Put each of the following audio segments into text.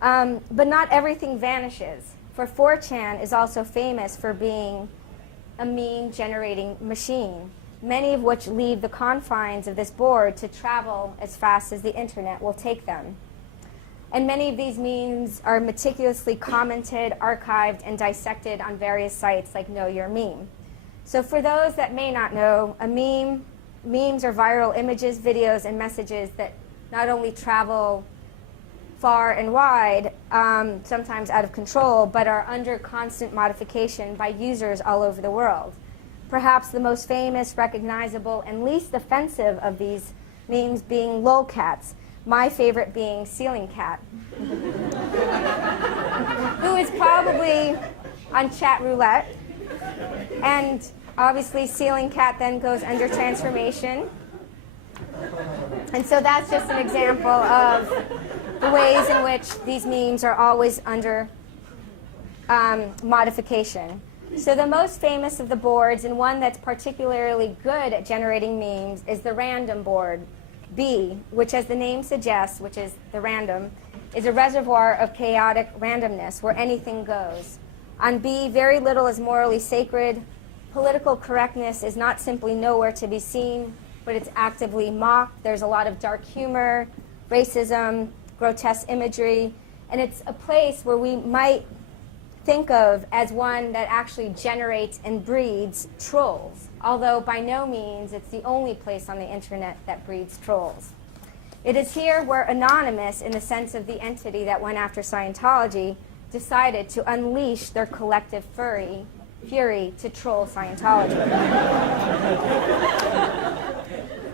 But not everything vanishes. For 4chan is also famous for being a meme-generating machine, many of which leave the confines of this board to travel as fast as the internet will take them. And many of these memes are meticulously commented, archived, and dissected on various sites like Know Your Meme. So for those that may not know, memes are viral images, videos, and messages that not only travel far and wide, sometimes out of control, but are under constant modification by users all over the world. Perhaps the most famous, recognizable, and least offensive of these memes being lolcats, my favorite being Ceiling Cat, who is probably on chat roulette. And obviously Ceiling Cat then goes under transformation. And so that's just an example of the ways in which these memes are always under modification. So the most famous of the boards, and one that's particularly good at generating memes, is the random board, B, which, as the name suggests, which is the random, is a reservoir of chaotic randomness where anything goes. On B, very little is morally sacred. Political correctness is not simply nowhere to be seen, but it's actively mocked. There's a lot of dark humor, racism, grotesque imagery, and it's a place where we might think of as one that actually generates and breeds trolls, although by no means it's the only place on the internet that breeds trolls. It is here where Anonymous, in the sense of the entity that went after Scientology, decided to unleash their collective fury to troll Scientology.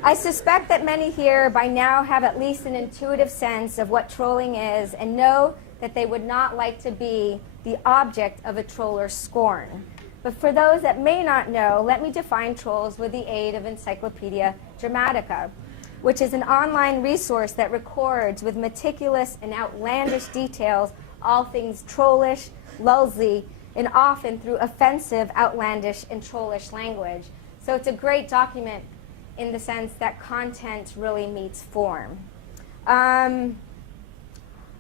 I suspect that many here by now have at least an intuitive sense of what trolling is and know that they would not like to be the object of a troller's scorn. But for those that may not know, let me define trolls with the aid of Encyclopedia Dramatica, which is an online resource that records with meticulous and outlandish details all things trollish, lulzy, and often through offensive, outlandish, and trollish language. So it's a great document in the sense that content really meets form.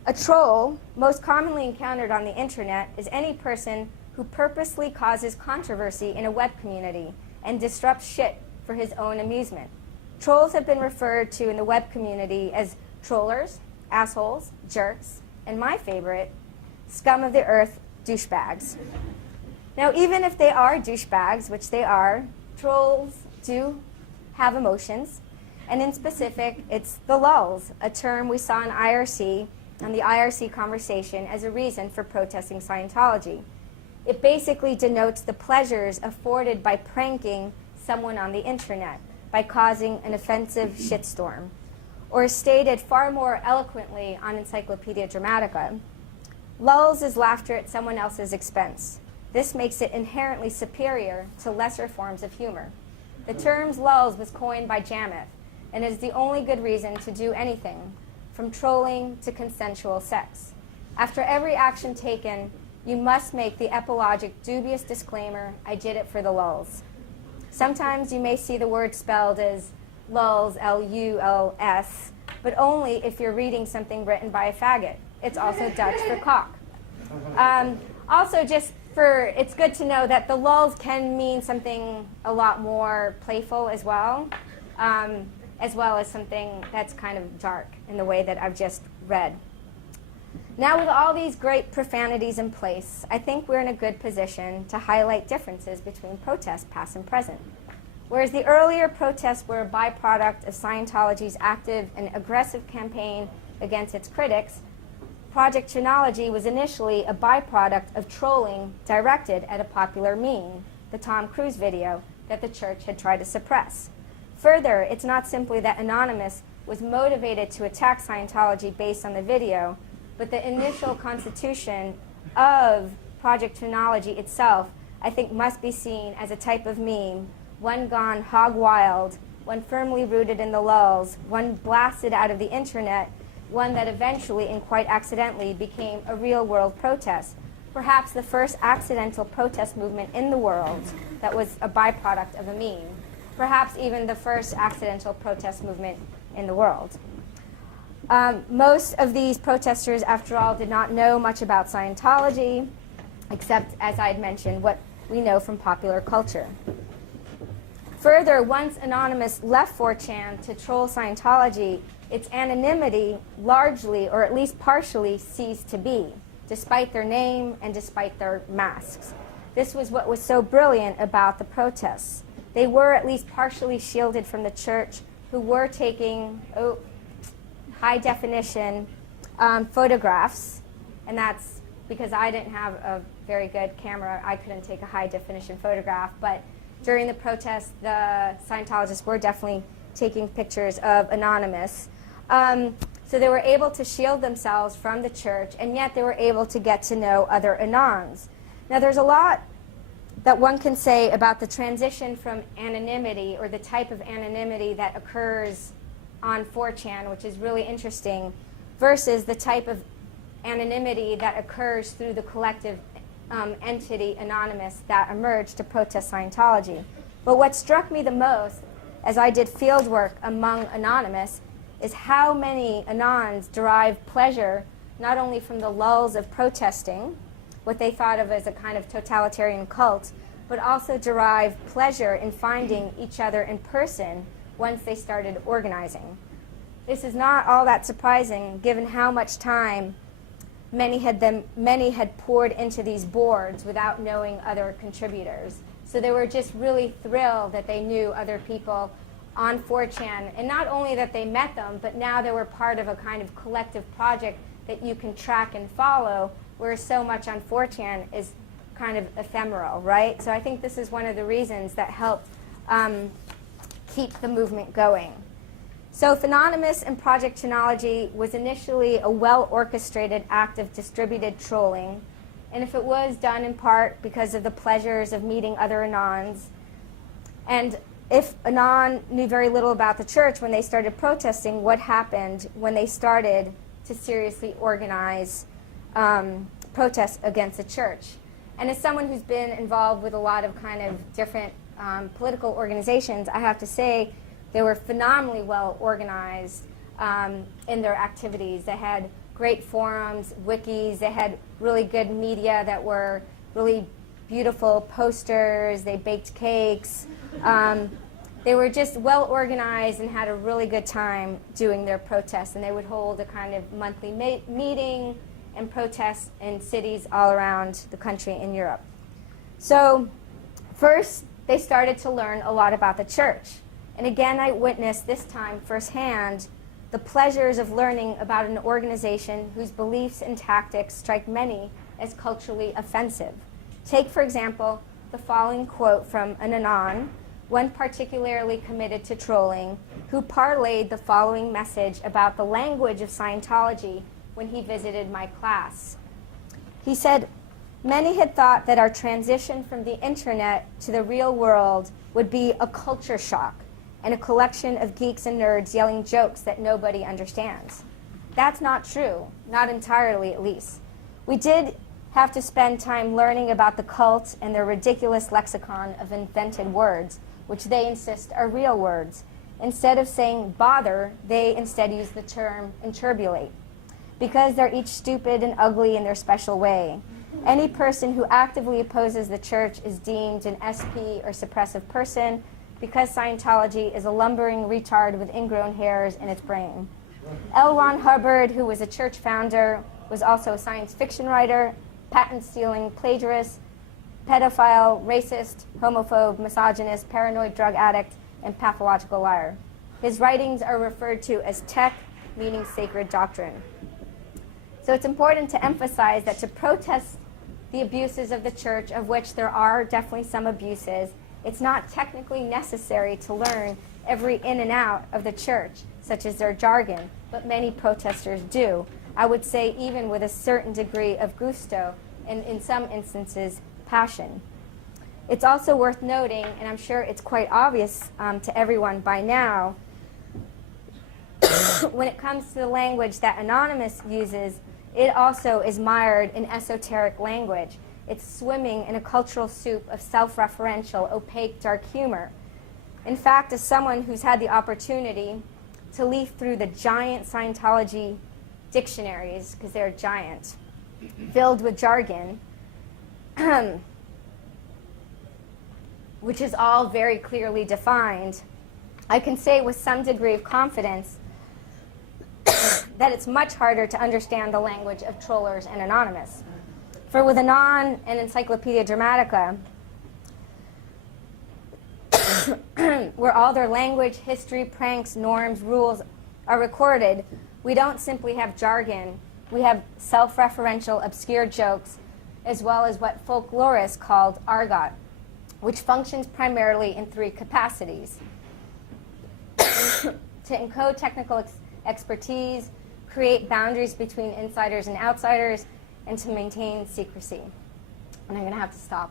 A troll, most commonly encountered on the internet, is any person who purposely causes controversy in a web community and disrupts shit for his own amusement. Trolls have been referred to in the web community as trollers, assholes, jerks, and my favorite, scum of the earth, douchebags. Now, even if they are douchebags, which they are, trolls do have emotions, and in specific, it's the lulz, a term we saw in IRC, and the IRC conversation as a reason for protesting Scientology. It basically denotes the pleasures afforded by pranking someone on the internet, by causing an offensive shitstorm. Or stated far more eloquently on Encyclopedia Dramatica, lulz is laughter at someone else's expense. This makes it inherently superior to lesser forms of humor. The term lulz was coined by Jameth, and is the only good reason to do anything, from trolling to consensual sex. After every action taken, you must make the epilogic dubious disclaimer, I did it for the lulz. Sometimes you may see the word spelled as lulz, L-U-L-S, but only if you're reading something written by a faggot. It's also Dutch for cock. Also, it's good to know that the lulz can mean something a lot more playful as well as something that's kind of dark in the way that I've just read. Now, with all these great profanities in place, I think we're in a good position to highlight differences between protests past and present. Whereas the earlier protests were a byproduct of Scientology's active and aggressive campaign against its critics, Project Chronology was initially a byproduct of trolling directed at a popular meme, the Tom Cruise video, that the church had tried to suppress. Further, it's not simply that Anonymous was motivated to attack Scientology based on the video, but the initial constitution of Project Chronology itself, I think, must be seen as a type of meme, one gone hog wild, one firmly rooted in the lulz, one blasted out of the internet, one that eventually and quite accidentally became a real-world protest, perhaps the first accidental protest movement in the world that was a byproduct of a meme, perhaps even the first accidental protest movement in the world. Most of these protesters, after all, did not know much about Scientology, except, as I had mentioned, what we know from popular culture. Further, once Anonymous left 4chan to troll Scientology, its anonymity largely, or at least partially, ceased to be, despite their name and despite their masks. This was what was so brilliant about the protests. They were at least partially shielded from the church, who were taking high-definition photographs, and that's because I didn't have a very good camera. I couldn't take a high-definition photograph, but during the protest, the Scientologists were definitely taking pictures of Anonymous. So they were able to shield themselves from the church, and yet they were able to get to know other Anons. Now, there's a lot that one can say about the transition from anonymity, or the type of anonymity that occurs on 4chan, which is really interesting, versus the type of anonymity that occurs through the collective entity Anonymous that emerged to protest Scientology. But what struck me the most, as I did field work among Anonymous, is how many Anons derive pleasure not only from the lulz of protesting, what they thought of as a kind of totalitarian cult, but also derive pleasure in finding each other in person once they started organizing. This is not all that surprising, given how much time many had poured into these boards without knowing other contributors. So they were just really thrilled that they knew other people on 4chan, and not only that they met them, but now they were part of a kind of collective project that you can track and follow, whereas so much on 4chan is kind of ephemeral, right? So I think this is one of the reasons that helped keep the movement going. So if Anonymous and Project Chanology was initially a well-orchestrated act of distributed trolling, and if it was done in part because of the pleasures of meeting other Anons, and if Anon knew very little about the church when they started protesting, what happened when they started to seriously organize protests against the church? And as someone who's been involved with a lot of kind of different political organizations, I have to say they were phenomenally well organized in their activities. They had great forums, wikis, they had really good media that were really beautiful posters, they baked cakes. They were just well organized and had a really good time doing their protests, and they would hold a kind of monthly meeting and protests in cities all around the country in Europe. So first, they started to learn a lot about the church. And again, I witnessed this time firsthand the pleasures of learning about an organization whose beliefs and tactics strike many as culturally offensive. Take, for example, the following quote from an Anon, one particularly committed to trolling, who parlayed the following message about the language of Scientology when he visited my class. He said, "Many had thought that our transition from the internet to the real world would be a culture shock and a collection of geeks and nerds yelling jokes that nobody understands. That's not true, not entirely at least. We did have to spend time learning about the cult and their ridiculous lexicon of invented words, which they insist are real words. Instead of saying bother, they instead use the term interbulate, because they're each stupid and ugly in their special way. Any person who actively opposes the church is deemed an SP or suppressive person, because Scientology is a lumbering retard with ingrown hairs in its brain." L. Ron Hubbard, who was a church founder, was also a science fiction writer, patent-stealing plagiarist, pedophile, racist, homophobe, misogynist, paranoid drug addict, and pathological liar. His writings are referred to as tech, meaning sacred doctrine. So it's important to emphasize that to protest the abuses of the church, of which there are definitely some abuses, it's not technically necessary to learn every in and out of the church, such as their jargon, but many protesters do. I would say even with a certain degree of gusto, and in some instances, passion. It's also worth noting, and I'm sure it's quite obvious to everyone by now, when it comes to the language that Anonymous uses, it also is mired in esoteric language. It's swimming in a cultural soup of self-referential, opaque, dark humor. In fact, as someone who's had the opportunity to leaf through the giant Scientology dictionaries, because they're giant, filled with jargon, which is all very clearly defined, I can say with some degree of confidence that it's much harder to understand the language of trollers and anonymous. For with Anon and Encyclopedia Dramatica, where all their language, history, pranks, norms, rules are recorded, we don't simply have jargon, we have self-referential, obscure jokes, as well as what folklorists called argot, which functions primarily in three capacities: to encode technical expertise, create boundaries between insiders and outsiders, and to maintain secrecy. And I'm going to have to stop.